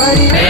வருவேன்